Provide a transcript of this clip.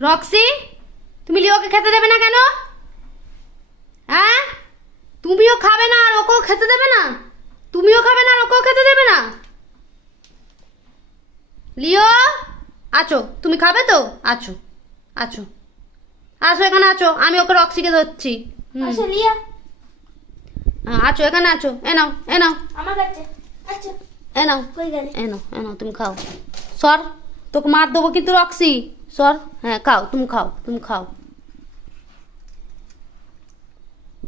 Roxie, তুমি লিওকে খেতে দেবে না কেন? হ্যাঁ, তুমিও খাবে না আর ওকেও খেতে দেবে না? তুমিও খাবে না আর ওকেও খেতে দেবে না? লিও, আছো? তুমি খাবে তো? আছো, আছো, আসো এখানে আছো, আমি ওকে রক্সিকে ধরছি। আচ্ছা লিয়া, আছো এখানে আছো, এ নাও এ নাও আমার কাছে। আচ্ছা এ নাও কই গেলে? এ নাও এ নাও, তুমি খাও। সর, তোকে মার দেবো কিন্তু রক্সি, সর। হ্যাঁ খাও, তুমি খাও, তুমি খাও।